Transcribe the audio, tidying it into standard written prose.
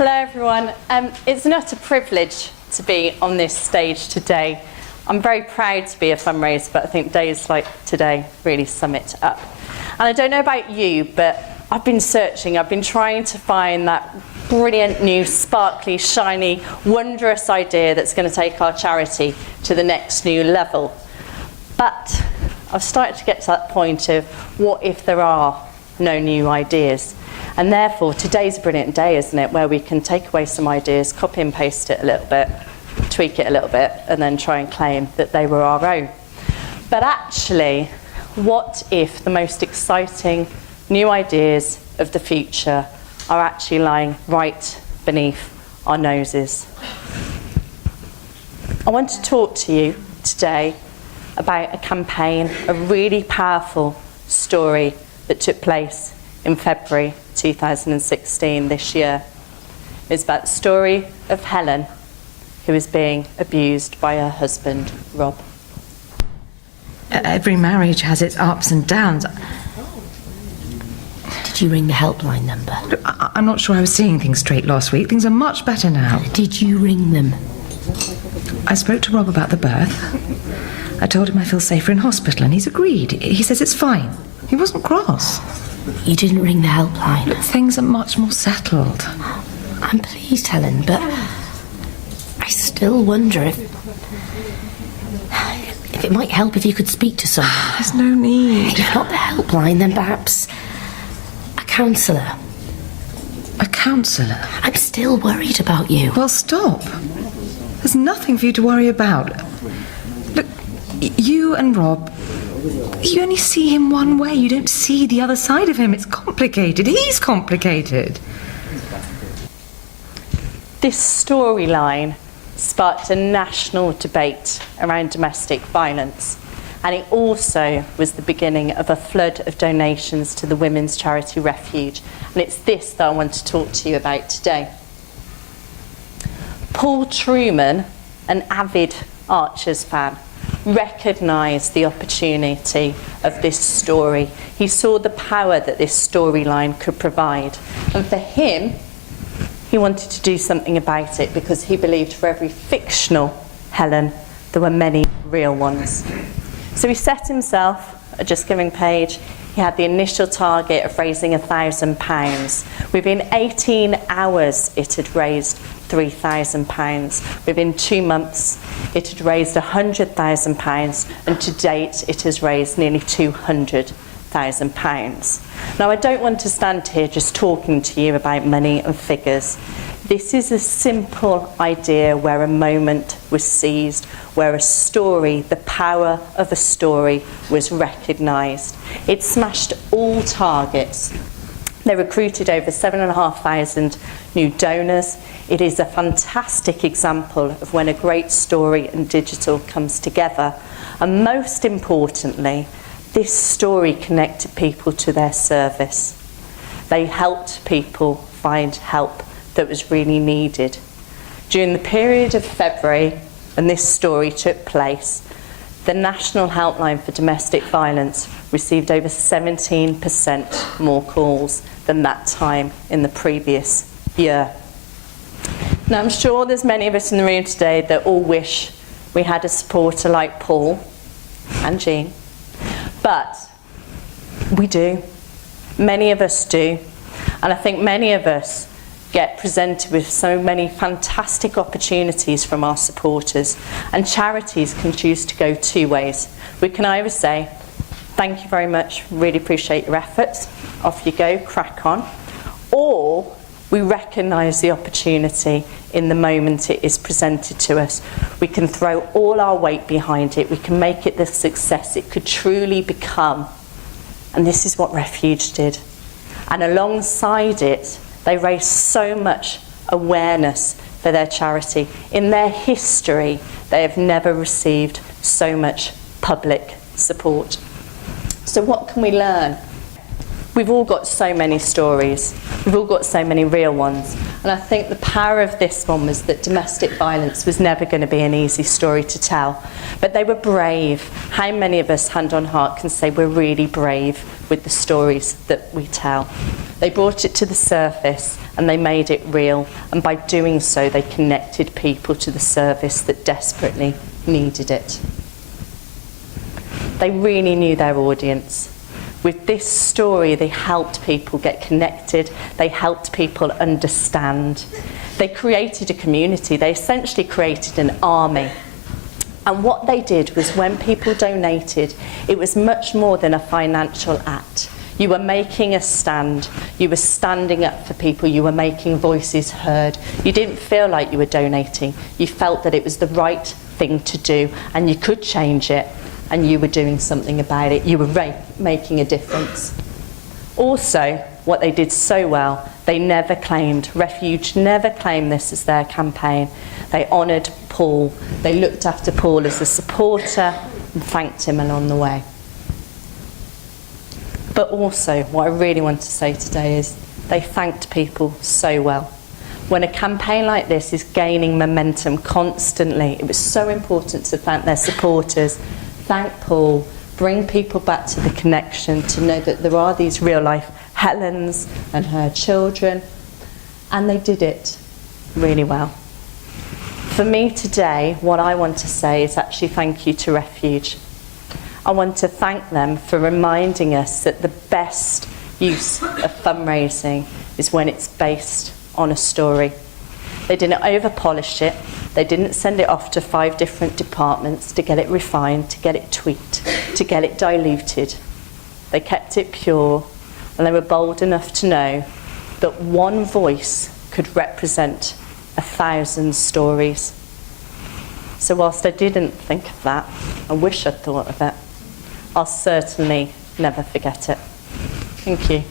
Hello everyone. It's an utter privilege to be on this stage today. I'm very proud to be a fundraiser, but I think days like today really sum it up. And I don't know about you, but I've been searching, I've been trying to find that brilliant new sparkly, shiny, wondrous idea that's going to take our charity to the next new level. But I've started to get to that point of what if there are no new ideas? And therefore, today's a brilliant day, isn't it, where we can take away some ideas, copy and paste it a little bit, tweak it a little bit, and then try and claim that they were our own. But actually, what if the most exciting new ideas of the future are actually lying right beneath our noses? I want to talk to you today about a campaign, a really powerful story that took place in February 2016 this year. It's about the story of Helen, who is being abused by her husband, Rob. Every marriage has its ups and downs. Did you ring the helpline number? Look, I'm not sure I was seeing things straight last week. Things are much better now. Did you ring them? I spoke to Rob about the birth. I told him I feel safer in hospital, and he's agreed. He says it's fine. He wasn't cross. You didn't ring the helpline? Look, things are much more settled. I'm pleased, Helen, but I still wonder if it might help if you could speak to someone. There's no need. If not the helpline, then perhaps a counsellor. A counsellor? I'm still worried about you. Well, stop. There's nothing for you to worry about. Look, you and Rob, you only see him one way. You don't see the other side of him. It's complicated. He's complicated. This storyline sparked a national debate around domestic violence, and it also was the beginning of a flood of donations to the women's charity Refuge, and it's this that I want to talk to you about today. Paul Truman, an avid Archers fan, recognised the opportunity of this story. He saw the power that this storyline could provide, and for him, he wanted to do something about it because he believed for every fictional Helen, there were many real ones. So he set himself a Just Giving page. He had the initial target of raising £1,000. Within 18 hours, it had raised £3,000. Within 2 months, it had raised £100,000, and to date, it has raised nearly £200,000. Now, I don't want to stand here just talking to you about money and figures. This is a simple idea where a moment was seized, where a story, the power of a story, was recognised. It smashed all targets. They recruited over 7,500 new donors. It is a fantastic example of when a great story and digital comes together. And most importantly, this story connected people to their service. They helped people find help that was really needed. During the period of February, when this story took place, the National Helpline for Domestic Violence received over 17% more calls than that time in the previous year. Now, I'm sure there's many of us in the room today that all wish we had a supporter like Paul and Jean, but we do. Many of us do. And I think many of us get presented with so many fantastic opportunities from our supporters, and charities can choose to go two ways. We can either say, thank you very much, really appreciate your efforts, off you go, crack on, or we recognise the opportunity in the moment it is presented to us. We can throw all our weight behind it, we can make it the success it could truly become, and this is what Refuge did. And alongside it, they raised so much awareness for their charity. In their history, they have never received so much public support. So what can we learn? We've all got so many stories. We've all got so many real ones. And I think the power of this one was that domestic violence was never going to be an easy story to tell. But they were brave. How many of us, hand on heart, can say we're really brave with the stories that we tell? They brought it to the surface and they made it real. And by doing so, they connected people to the service that desperately needed it. They really knew their audience. With this story, they helped people get connected. They helped people understand. They created a community. They essentially created an army. And what they did was when people donated, it was much more than a financial act. You were making a stand. You were standing up for people. You were making voices heard. You didn't feel like you were donating. You felt that it was the right thing to do and you could change it. And you were doing something about it. You were making a difference. Also, what they did so well, they never claimed, Refuge never claimed this as their campaign. They honoured Paul. They looked after Paul as a supporter and thanked him along the way. But also, what I really want to say today is they thanked people so well. When a campaign like this is gaining momentum constantly, it was so important to thank their supporters, thank Paul, bring people back to the connection, to know that there are these real life Helens and her children, and they did it really well. For me today, what I want to say is actually thank you to Refuge. I want to thank them for reminding us that the best use of fundraising is when it's based on a story. They didn't over-polish it. They didn't send it off to 5 different departments to get it refined, to get it tweaked, to get it diluted. They kept it pure, and they were bold enough to know that one voice could represent 1,000 stories. So whilst I didn't think of that, I wish I'd thought of it, I'll certainly never forget it. Thank you.